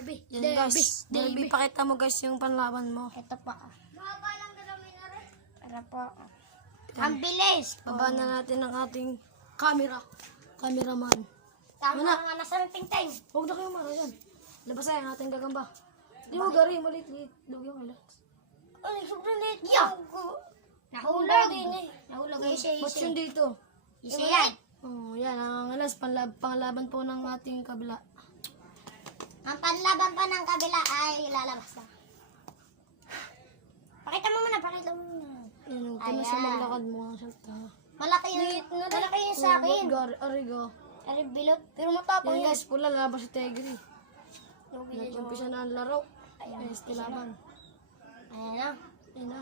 Derby. Yan guys. Derby, pakita mo guys yung panlaban mo. Ito pa. Para po. Ang bilis. Baba na natin ang ating cameraman. Tama nga nasa ting-ting. Huwag na kayo mara yan. Labas ay ang ating gagamba. Di mo gari, maliit-liit. Lug yung ilas. Ay, sobrang liit. Yeah. Nahulog din eh. Nahulog ay What's yun dito? Isa yan. Oh, yan ang alas panglaban po ng ating kabila. Ang panlaban pa ng kabila ay lalabas na. Pakita mo muna. Yan, huwag ka na sa maglakad mo ang salta. Malaki yung sa akin. Arigo. Ari bilot. Pero matapang Yan yan. guys, pula labas sa Tegri. Nag-umpisa na ang laro. Ayan. Laban. Ayan na. Ayan na.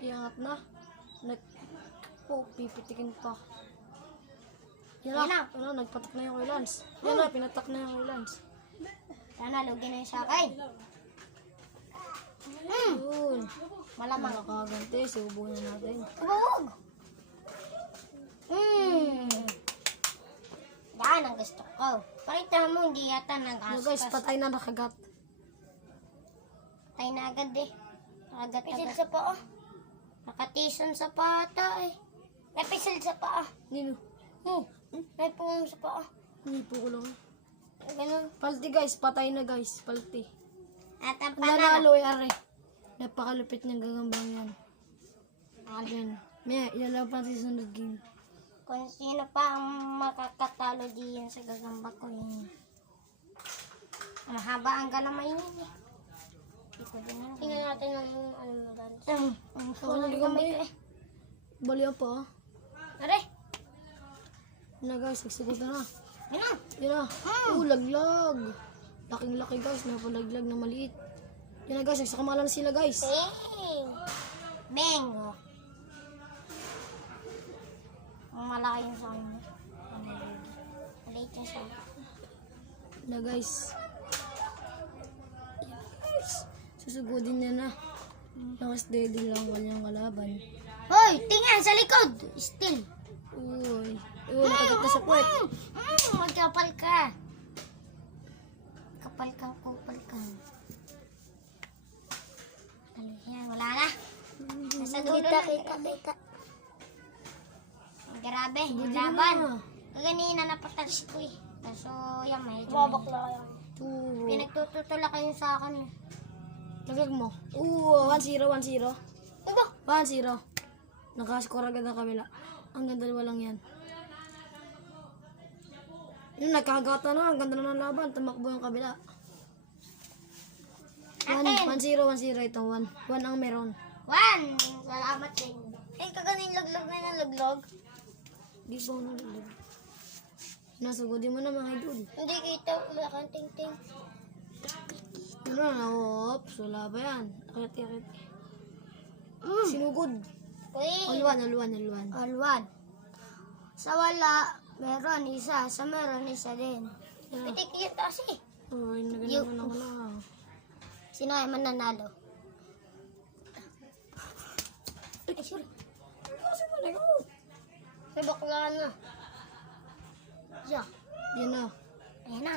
Iangat na. Pipitikin pa. Yan na. Ano, nagpatak na yung kay Lance. Yan na, pinatak na yung kay Lance. Sana lugin na yung sa akin. Yun. Malamang. Nakakaganti. Subo na natin. Huwag. Yan ang gusto ko. Pakita mo, hindi yata Ano nag-aspas. guys, patay na nakagat. Patay na agad eh. Nakagat agad sa paa. Nakatison sa pata eh. May pisil sa paa. Nino. May pungong sa paa. Nipo ko lang. Ganun. Palti guys, patay na guys. Palti. At ang Ang panalo. nanalo ay are. Napakalupit ng gagambang yan. Yan. May ilalaw pa sa sunod game. Kung sino pa ang makakatalo diyan sa gagamba ko yun. Mahaba ang galamay niya eh. Tingnan natin ang ano mo dance. Ang Ano gagambang eh? Balihan pa. Are! Yan na guys, nagsigod na. Yan na! Yan na. Laglag. Laking laki guys, napalaglag na maliit. Yan na guys, nagsakamala na sila guys. Hey! Bengo! Ang malaki yung sa akin. Maliit yung sa akin. Yan na guys. Susugudin niya na. Lakas din lang kanyang kalaban. Hoy! Tingnan sa likod! Still! Uy. Uy, nakagat na sa puwet. Magkapal ka! Kapal kang kupal ka. Ano yan? Wala na. Nasa dulo na. Kita. Grabe. Yung laban. Kanina napatalis ko eh. Kaso yan medyo. Babakla yan. Pinagtututula kayo sa akin eh. Lagag mo. 1-0, 1-0. Ito. 1-0. Nakascore agad ang kabila. Ang ganda lang yan. Yun, nagkagata na. Ang ganda na ng laban. Tamakbo yung kabila. 1-0, 1-0 ito. 1 ang meron. 1. Salamat din. Eh, kaganing laglag na yung laglag. Di ba ako nalaglag? Nasugudin mo na mga idol. Hindi kita. Wala kang ting-ting. Yun na, oops. Wala ba yan? Akit. Sinugod. Uy. All one. Sa wala, meron isa. Sa meron isa din. Pitik yun kasi. Uy, naganaw ko na. Sino ay mananalo? Ay, sorry. Kasi mali ko. May bakla na. Yeah. Yan na. Ayan na.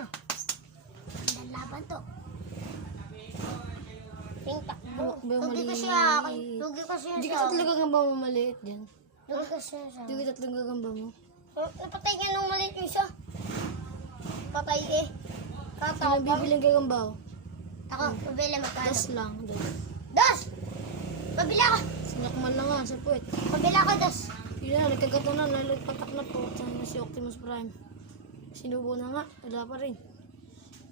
Ang laban to. Ting takbo. Lugi kasi akin. Lugi kasi Hindi siya. ka talaga gagamba mo maliit dyan. Lugi kasi siya. Hindi ka talaga gagamba mo. Napatay niya nung maliit yung isa. Patay eh. Ano Kataw. bibiling gagamba ko? Ako, pabila magkano. Das lang. Das! Pabila ka! Sinakman na nga sa puwet. Pabila ka, Das! Yun na, nagkagato na. Nalagpatak na po. Saan na si Optimus Prime. Sinubo na nga. Wala pa rin.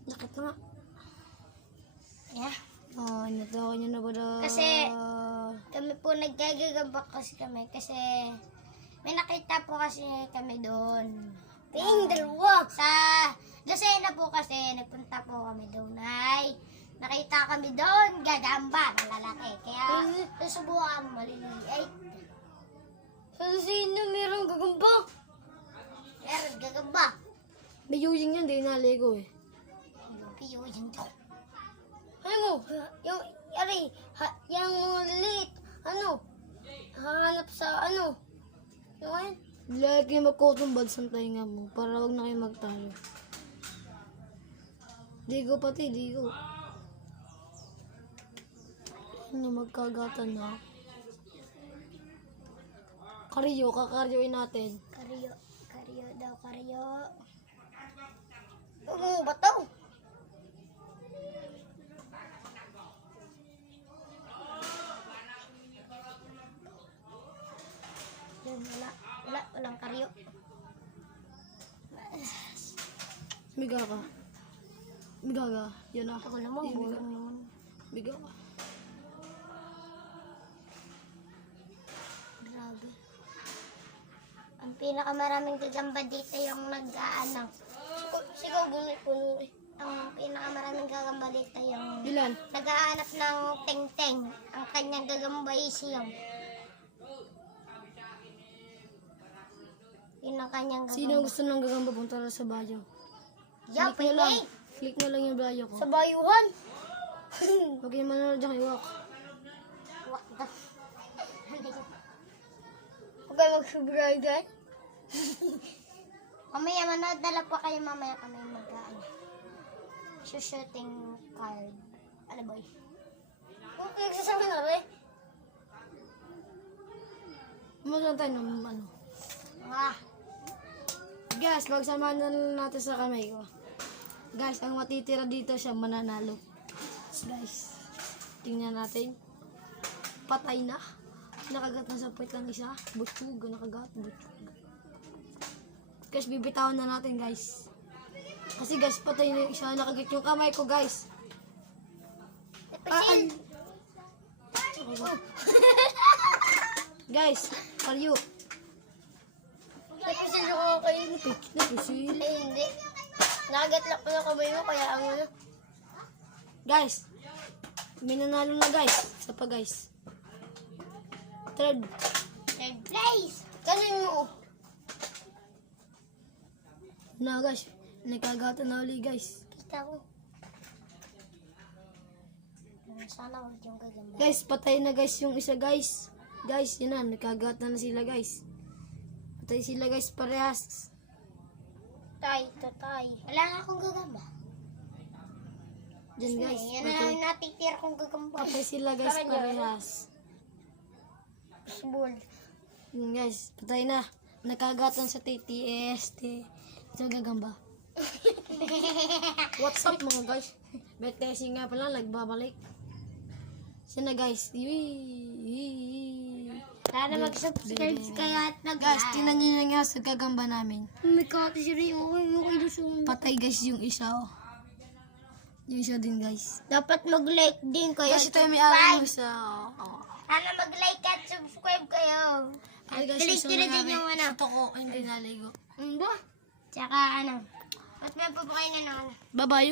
Nakit na nga. Yeah. Oh, inatawa niya na ba na? Kasi, kami po naggagagambak kasi kami. Kasi, may nakita po kasi kami doon. Dalawa! Sa Lucena po kasi, nagpunta po kami doon. Ay, nakita kami doon, gagamba, malalaki. Kaya, susubukan mo, maliliit. Sa Lucena, meron gagamba? Meron gagamba. May using yan, di na Lego eh. Piyuhin to. Ano mo? Yung mga liit, hahanap sa ano? Yung ayun? Lagi kayo mag-cotton buds ang tainga mo para wag na kayo magtalo. Digo pati, digo. Ano magkagatan na? Karyo, kakaryoin natin. Karyo. Karyo daw, karyo. Ba to? Yun, walang karyo. Miga ka. Miga ka. Yan na. Ako naman, Yan, bulong naman. Miga ka. Grabe. Ang pinakamaraming gagamba dito yung nag-aanang. Sigaw, puno eh. Ang pinakamaraming gagamba dito yung Ilan? nag-aanap ng teng-teng. Ang kanyang gagamba is yung yun ang kanyang gagamba. Sino gusto ng gagamba punta na sa bayo? Yup, Click nyo lang. eh. Click nyo lang yung bayo ko. Sa bayuhan. Huwag kayo manonood dyan kay Wak. What the? Huwag kayo mag-subscribe, guys. Mamaya, manood na lang po kayo mamaya kami mag-ano. Shooting card. Ano ba yun? Huwag nagsasama na rin. Manood tayo ng ano. Ah, Guys, pagsamahan na lang natin sa kamay ko. Guys, ang matitira dito siya mananalo. Guys, tingnan natin. Patay na. Nakagat na sa puwet lang isa. Butchug, nakagat, butchug. Guys, bibitawan na natin, guys. Kasi guys, patay na yung isa. Nakagat yung kamay ko, guys. Pasin. Guys, are you? Napisil ako kayo. Napisil. Eh, hindi. Nakagat lang pala kamay mo, kaya ang ano. Guys, may nanalo na, guys. Isa pa, guys. Third. Third place. Kanin mo. Na, guys. Nagkagatan na uli, guys. Kita ko. Sana wag yung gagamba. Guys, patay na, guys, yung isa, guys. Guys, yun na. Nagkagatan na sila, guys. Patay sila, guys, parehas. Tay, tatay. Wala na akong gagamba. Diyan, guys. Yan na lang natitira kong gagamba. Patay sila, guys, Bakit parehas. Fishball. Yun, guys. Patay na. Nagkagatan sa TTS. Ito gagamba. What's up, mga guys? BTS nga pala, nagbabalik. Siya na, guys. Sana mag-subscribe kayo at Guys, tingnan nyo na nga sa gagamba namin. May kati siya rin. Okay, gusto. Patay, guys, yung isa, oh. Yung isa din, guys. Dapat mag-like din kayo. Kasi tayo may araw yung isa, oh. Sana mag-like at subscribe kayo. Ay, guys, Click isa nyo na na din namin. yung ano. Ito ko, hindi naligo. Tsaka ano. At may pupukain na naman. Bye-bye,